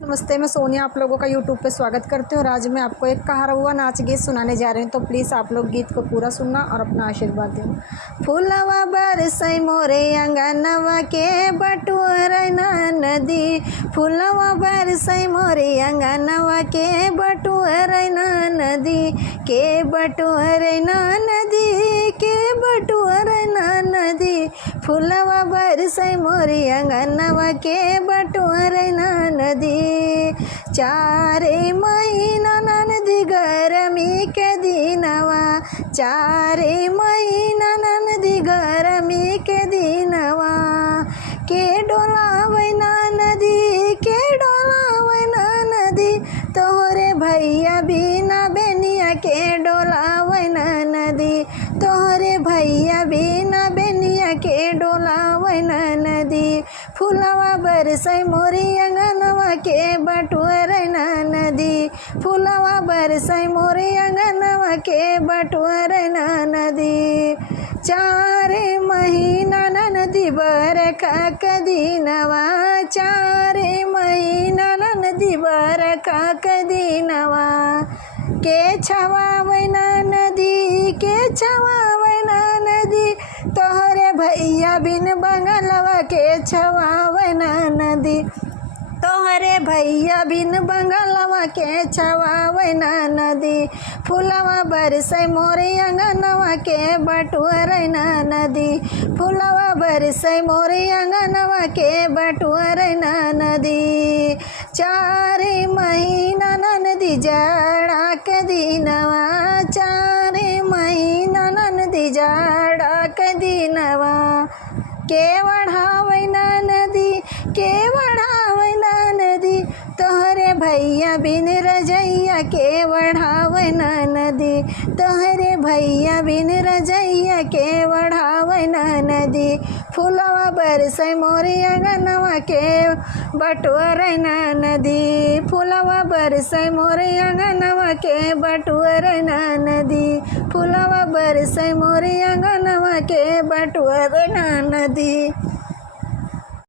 नमस्ते, मैं सोनिया आप लोगों का यूट्यूब पे स्वागत करती हूँ। और आज मैं आपको एक कहा हुआ नाच गीत सुनाने जा रही हूँ, तो प्लीज़ आप लोग गीत को पूरा सुनना और अपना आशीर्वाद देना। फूलवा बरसै मोरे अंगनवा के बटुअरना नदी, फूलवा बरसै मोरे अंगनवा के बटुअरना नदी, के बटुअरना नदी, के बटुअरना नदी, फूलवा बरसै मोरे अंगनवा के बटुअरना नदी। चारे महीना ननदी गरमी के दिनवा, चारे महीना ननदी गरमी के दिनवा, के डोलावै नदी, के डोलावै नदी, तोहरे भैया बिना बेनिया के डोलावै नदी, तोहरे भैया बिना बेनिया के डोलावै नदी। फूलवा बरसै मोरी अंगनवा के बटुअरना नदी, फूलवा बरसै मोरी अंगनवा के बटुअरना नदी। चारे महीना नदी बरखा के दिनवा, चारे महीना नदी बरखा के दिनवा, के छवावै नदी, के छवावै नदी, तोहरे भैया बिन बंगलवा के छवावै नदी, तोहरे भैया बिन बंगलवा के छवावै नदी। फूलवा बरसै मोरे अंगनवा के बटुअरना नदी, फूलवा बरसै मोरे अंगनवा के बटुअरना नदी। चारे महीना नदी जाड़ा के दिनवा, चारे महीना नदी जाड़ा के दिनवा, के बढ़ावै नदी, के बढ़ावै नदी, तोहरे भैया बिन रजैया के बढ़ावै नदी, तोहरे भैया बिन रजैया के बढ़ावै नदी। फूलवा बरसै मोरे अंगनवा के बटुअरना नदी, फूलवा बरसै मोरे अंगनवा के बटुअरना नदी, फूलवा बरसै मोरे अंगनवा के बटुअरना नदी।